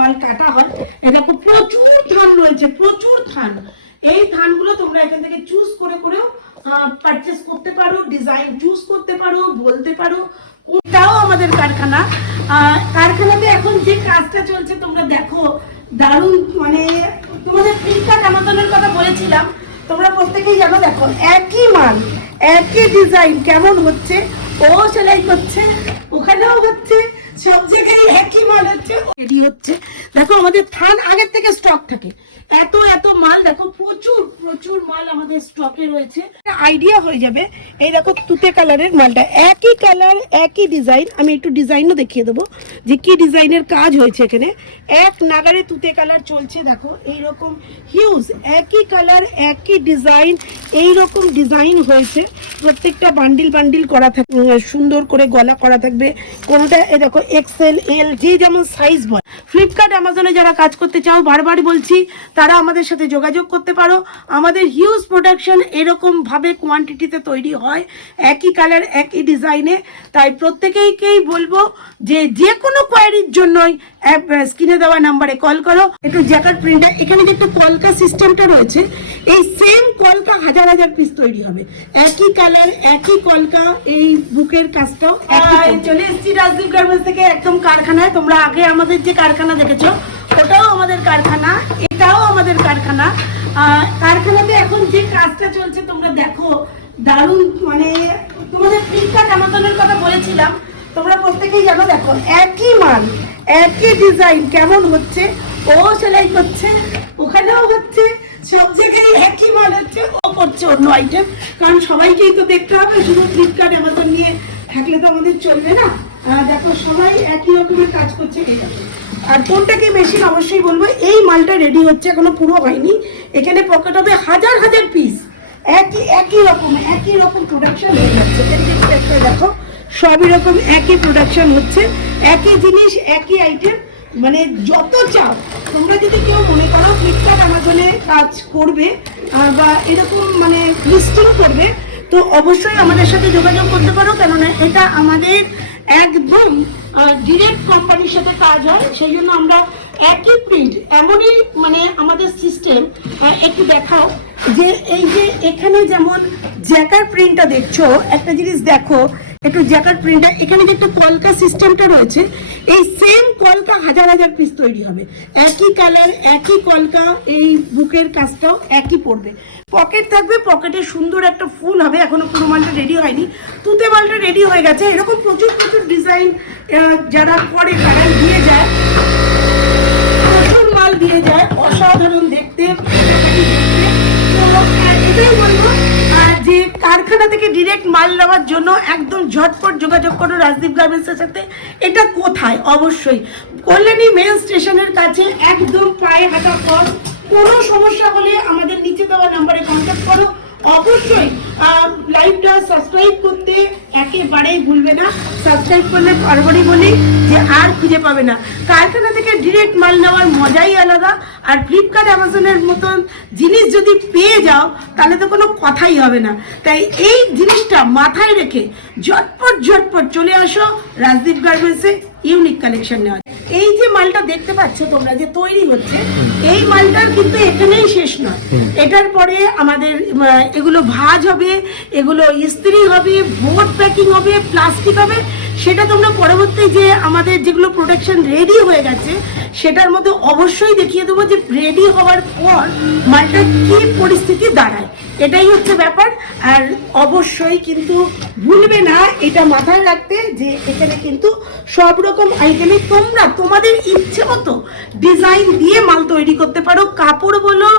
মাল কাটা হয়। দেখো প্রচুর ধান রয়েছে, প্রচুর ধান। এই ধানগুলো তোমরা এখান থেকে চুজ করে করেও পারচেস করতে পারো, ডিজাইন চুজ করতে পারো, বলতে পারো। ওটাও আমাদের কারখানা। কারখানাতে এখন যে কাজটা চলছে তোমরা দেখো, দারুণ। মানে তোমাদের ফ্লিপকার্ট আমাজনের কথা বলেছিলাম, তোমরা প্রত্যেকেই জানো। দেখো একই মাল, একই ডিজাইন কেমন হচ্ছে, ও সেলাই করছে, ওখানেও হচ্ছে, সব জায়গায় একই মাল হচ্ছে, রেডি হচ্ছে। দেখো আমাদের থান আগের থেকে স্টক থাকে, এত এত মাল। দেখো প্রচুর প্রচুর মাল আমাদের স্টকে রয়েছে। আইডিয়া হয়ে যাবে। এই দেখো তুতে কালারের মালটা, একই কালার একই ডিজাইন। আমি একটু ডিজাইনও দেখিয়ে দেবো যে কি ডিজাইনের কাজ হয়েছে এখানে। এক নাগারে তুতে কালার চলছে। দেখো এইরকম হিউজ একই কালার একই ডিজাইন, এইরকম ডিজাইন হয়েছে। প্রত্যেকটা বান্ডিল বান্ডিল করা থাকবে, সুন্দর করে গলা করা থাকবে। কোনটা এই দেখো এক্সেল, এল, যে যেমন সাইজ বল। ফ্লিপকার্ট অ্যামাজনে যারা কাজ করতে চাও, বারবার বলছি, তারা আমাদের সাথে যোগাযোগ করতে পারো। আমাদের হিউজ প্রোডাকশন এরকম ভাবে কোয়ান্টিটিতে তৈরি হয়, একই কালার একই ডিজাইনে। তাই প্রত্যেকেই বলবো যে যে কোনো কোয়ারির জন্যই স্ক্রিনে দেওয়া নাম্বারে কল করো। একটু জ্যাকেট প্রিন্টার, এখানে যে একটা কলকা সিস্টেমটা রয়েছে, এই সেম কলকা হাজার হাজার পিস তৈরি হবে, একই কালার একই কলকা। এই বুকের কাজটাও চলে এসেছি রাজদীপ গার্মেন্টস থেকে, একদম কারখানায়। তোমরা আগে আমাদের যে কারখানা দেখেছো, ওটাও আমাদের কারখানা, এটাও আমাদের কারখানা। কারখানাতে এখন যে কাজটা চলছে তোমরা দেখো, দারুণ। মানে তোমাদের ফ্লিপকার্ট আমাজনের কথা বলেছিলাম, তোমরা প্রত্যেকেই জানো। দেখো একই মাল একই ডিজাইন কেমন হচ্ছে, ও সেলাই করছে, ওখানেও হচ্ছে, সব জায়গায় একই মাল হচ্ছে, ও করছে অন্য আইটেম। কারণ সবাইকেই তো দেখতে হবে, শুধু ফ্লিপকার্ট আমাজন নিয়ে থাকলে তো আমাদের চলবে না। দেখো সবাই একই রকমের কাজ করছে, এই রকম। আর কোনটা কি মেশিন অবশ্যই বলবো। এই মালটা রেডি হচ্ছে, এখনো পুরো হয়নি। এখানে পকেট হবে হাজার হাজার পিস, একই রকম প্রোডাকশন হয়ে যাচ্ছে। দেখো সবই রকম একই প্রোডাকশন হচ্ছে, একই জিনিস একই আইটেম। মানে যত চাও, তোমরা যদি কেউ মনে করো ফ্লিপকার্ট আমাজনে কাজ করবে বা এরকম মানে লিস্টিং করবে, তো অবশ্যই আমাদের সাথে যোগাযোগ করতে পারো। কেননা এটা আমাদের একদম ডিরেক্ট কোম্পানির সাথে কাজ হয়, সেই জন্য আমরা একই প্রিন্ট। এমনই মানে আমাদের সিস্টেম। একটু দেখাও যে এই যে এখানে যেমন জ্যাকার প্রিন্টটা দেখছো, একটা জিনিস দেখো, একটু জ্যাকার প্রিন্টটা, এখানে যে একটা কলকা সিস্টেমটা রয়েছে, এই সেম কলকা হাজার হাজার পিস তৈরি হবে, একই কালার একই কলকা। এই বুকের কাজটাও একই পড়বে। পকেট থাকবে, পকেটে সুন্দর একটা ফুল হবে। এখনো পুরো মালটা রেডি হয়নি, তুতে মালটা রেডি হয়ে গেছে। এরকম প্রচুর প্রচুর ডিজাইন যারা করে তারাই দিয়ে যায়, প্রচুর মাল দিয়ে যায়, অসাধারণ দেখতে। এটাই বলবো যে কারখানা থেকে ডিরেক্ট মাল নেওয়ার জন্য একদম ঝটপট যোগাযোগ করো রাজদীপ গার্মেন্টসের সাথে। এটা কোথায়? অবশ্যই কল্যাণী মেন স্টেশনের কাছে, একদম পায়ে হাঁটা পর। কোনো সমস্যা হলে আমাদের নিচে দেওয়া নাম্বারে কন্ট্যাক্ট করো। অবশ্যই লাইভটা সাবস্ক্রাইব করতে একেবারেই ভুলবে না। সাবস্ক্রাইব করলে বারবারই বলি যে আর খুঁজে পাবে না। কারখানা থেকে ডিরেক্ট মাল নেওয়ার মজাই আলাদা। আর ফ্লিপকার্ট অ্যামাজনের মতন জিনিস যদি পেয়ে যাও, তাহলে তো কোনো কথাই হবে না। তাই এই জিনিসটা মাথায় রেখে ঝটপট চলে আসো রাজদীপ গার্মেন্টসে ইউনিক কালেকশন নেওয়া। এই যে মালটা দেখতে পাচ্ছ তোমরা যে তৈরি হচ্ছে, এই মালটার কিন্তু এখানেই শেষ নয়। এটার পরে আমাদের এগুলো ভাঁজ হবে, এগুলো ইস্ত্রি হবে, বোর্ড প্যাকিং হবে, প্লাস্টিক হবে। সেটা তোমরা পরবর্তী যে আমাদের যেগুলো প্রোডাকশন রেডি হয়ে গেছে, সেটার মধ্যে অবশ্যই দেখিয়ে দেবো যে রেডি হওয়ার পর মালটার কি পরিস্থিতি দাঁড়ায়। এটাই হচ্ছে ব্যাপার। আর অবশ্যই কিন্তু ভুলবে না এটা মাথায় রাখতে যে এখানে কিন্তু সব রকম আইটেমে তোমরা তোমাদের ইচ্ছে মতো ডিজাইন দিয়ে মাল তৈরি করতে পারো। কাপড় বলো,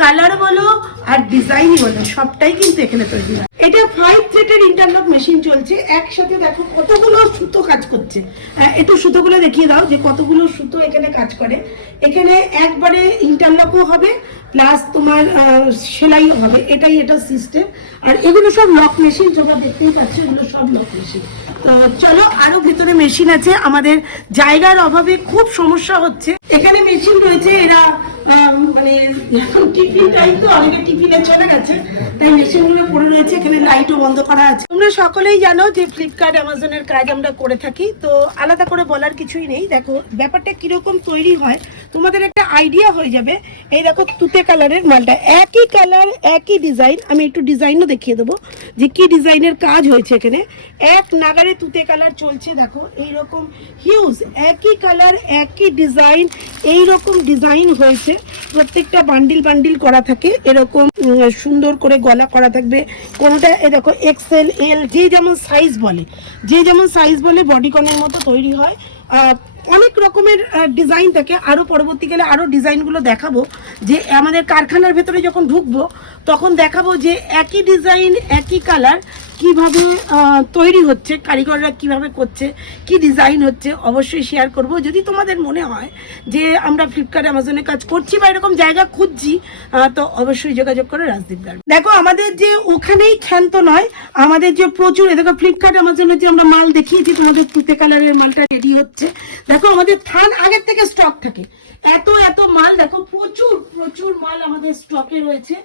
কালার বলো, আর ডিজাইন বলো, সবটাই কিন্তু এখানে তৈরি হয়। এটা 5 থ্রেডের ইন্টারলক মেশিন চলছে। একসাথে দেখো কতগুলো সুতো কাজ করছে। একটু সুতোগুলো দেখিয়ে দাও যে কতগুলো সুতো এখানে কাজ করে। এখানে একবারে ইন্টারলকও হবে, প্লাস তোমার সেলাইও হবে। এটা সিস্টেম। আর এগুলো সব লক মেশিন, তোমরা দেখতেই পাচ্ছ, এগুলো সব লক মেশিন। তো চলো, আরো ভিতরে মেশিন আছে। আমাদের জায়গার অভাবে খুব সমস্যা হচ্ছে। এখানে মেশিন রয়েছে, এরা মানে এখন টিফিন টাইম তো অনেকে টিফিনে চলে গেছে, তাই মেশিনগুলো পড়ে রয়েছে, এখানে লাইটও বন্ধ করা আছে। তোমরা সকলেই জানো যে ফ্লিপকার্ট অ্যামাজনের কাজ আমরা করে থাকি, তো আলাদা করে বলার কিছুই নেই। দেখো ব্যাপারটা কিরকম তৈরি হয় তোমাদের একটা আইডিয়া হয়ে যাবে। এই দেখো তুতে কালারের মালটা, একই কালার একই ডিজাইন, আমি একটু ডিজাইনও দেখিয়ে দেবো যে কি ডিজাইনের কাজ হয়েছে। এখানে এক নাগারে তুতে কালার চলছে, দেখো এইরকম হিউজ একই কালার একই ডিজাইন, এইরকম ডিজাইন হয়েছে। প্রত্যেকটা বান্ডিল বান্ডিল করা থাকে, এরকম সুন্দর করে গলা করা থাকবে। কোনোটা এ দেখো এক্সেল এল, যে যেমন সাইজ বলে, যে যেমন সাইজ বলে বডিকনের মতো তৈরি হয়। অনেক রকমের ডিজাইন থাকে। আরও পরবর্তীকালে আরও ডিজাইনগুলো দেখাবো, যে আমাদের কারখানার ভেতরে যখন ঢুকবো তখন দেখাবো যে একই ডিজাইন একই কালার কিভাবে তৈরি হচ্ছে, কারিগররা কিভাবে করছে, কি ডিজাইন হচ্ছে, অবশ্যই শেয়ার করব। যদি তোমাদের মনে হয় যে আমরা ফ্লিপকার্ট অ্যামাজনে কাজ করছি বা এরকম জায়গা খুঁজছি, তো অবশ্যই যোগাযোগ করো রাজদীপ গার্মেন্টস। দেখো আমাদের যে ওখানেই ক্ষান্ত নয়, আমাদের যে প্রচুর, দেখো ফ্লিপকার্ট অ্যামাজনে যে আমরা মাল দেখিয়েছি তোমাদের তুতে কালারের মালটা রেডি হচ্ছে। দেখো আমাদের থান আগের থেকে স্টক থাকে, এত এত মাল, দেখো প্রচুর প্রচুর মাল আমাদের স্টকে রয়েছে।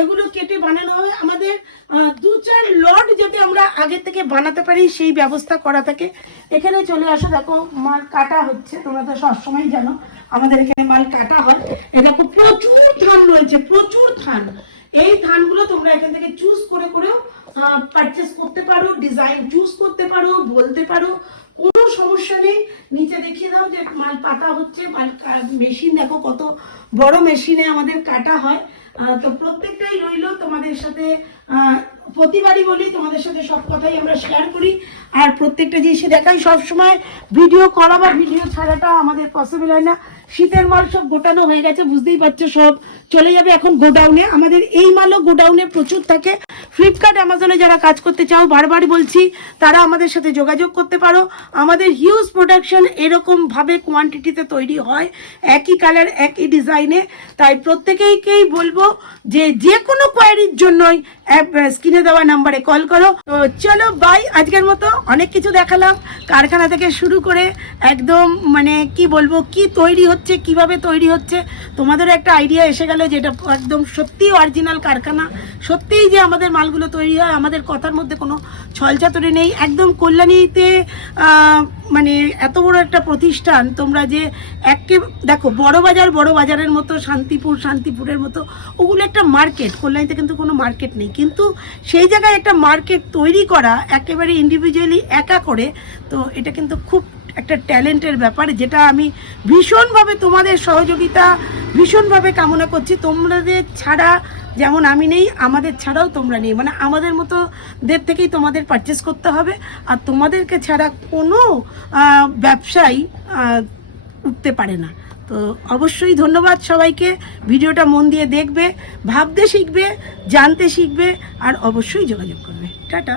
এগুলো কেটে বানানো হবে, আমাদের 2-4 লট যাতে আমরা আগে থেকে বানাতে পারি সেই ব্যবস্থা করা থাকে। এখানে চলে আসো, দেখো মাল কাটা হচ্ছে, তোমরা তো সবসময় জানো আমাদের এখানে মাল কাটা হয়। দেখো প্রচুর থান রয়েছে, প্রচুর থান। এই থানগুলো তোমরা এখান থেকে চুজ করে করেও পারচেস করতে পারো, ডিজাইন চুজ করতে পারো, বলতে পারো, কোনো সমস্যা নেই। নিচে দেখিয়ে দাও যে মাল পাতা হচ্ছে, মাল মেশিন দেখো কত বড় মেশিনে আমাদের কাটা হয়। তো প্রত্যেকটাই রইলো তোমাদের সাথে, প্রতিবারই বলি তোমাদের সাথে সব কথাই আমরা শেয়ার করি, আর প্রত্যেকটা জিনিসই দেখাই। সবসময় ভিডিও করা বা ভিডিও ছাড়াটা আমাদের পসিবল হয় না। শীতের মাল সব গোটানো হয়ে গেছে, বুঝতেই পারছো, সব চলে যাবে এখন গোডাউনে। আমাদের এই মালও গোডাউনে প্রচুর থাকে। ফ্লিপকার্ট অ্যামাজনে যারা কাজ করতে চাও, বারবার বলছি, তারা আমাদের সাথে যোগাযোগ করতে পারো। আমাদের হিউজ প্রোডাকশন এরকমভাবে কোয়ান্টিটিতে তৈরি হয়, একই কালার একই ডিজাইনে। তাই প্রত্যেকেইকেই বলবো যে যে কোনো কোয়ারির জন্যই স্ক্রিনে দেওয়া নাম্বারে কল করো। তো চলো বাই, আজকের মতো অনেক কিছু দেখালাম, কারখানা থেকে শুরু করে একদম মানে কি বলবো, কি তৈরি হচ্ছে, কিভাবে তৈরি হচ্ছে, তোমাদেরও একটা আইডিয়া এসে গেল যে এটা একদম সত্যিই অরিজিনাল কারখানা, সত্যিই যে আমাদের মালগুলো তৈরি হয়, আমাদের কথার মধ্যে কোনো ছলচাতুরি নেই। একদম কল্যাণীতে মানে এত বড় একটা প্রতিষ্ঠান, তোমরা যে একে দেখো বড় বাজারের মতো, শান্তিপুরের মতো, ওগুলো একটা মার্কেট। কল্যাণীতে কিন্তু কোনো মার্কেট নেই, কিন্তু সেই জায়গায় একটা মার্কেট তৈরি করা একেবারে ইন্ডিভিজুয়ালি একা করে, তো এটা কিন্তু খুব একটা ট্যালেন্টের ব্যাপার, যেটা আমি ভীষণভাবে তোমাদের সহযোগিতা ভীষণভাবে কামনা করছি। তোমাদের ছাড়া যেমন আমি নেই, আমাদের ছাড়াও তোমরা নেই, মানে আমাদের মতো দের থেকেই তোমাদের পারচেস করতে হবে। আর তোমাদেরকে ছাড়া কোনো ব্যবসায়ী উঠতে পারে না। তো অবশ্যই ধন্যবাদ সবাইকে। ভিডিওটা মন দিয়ে দেখবে, ভাবতে শিখবে, জানতে শিখবে, আর অবশ্যই যোগাযোগ করবে। টাটা।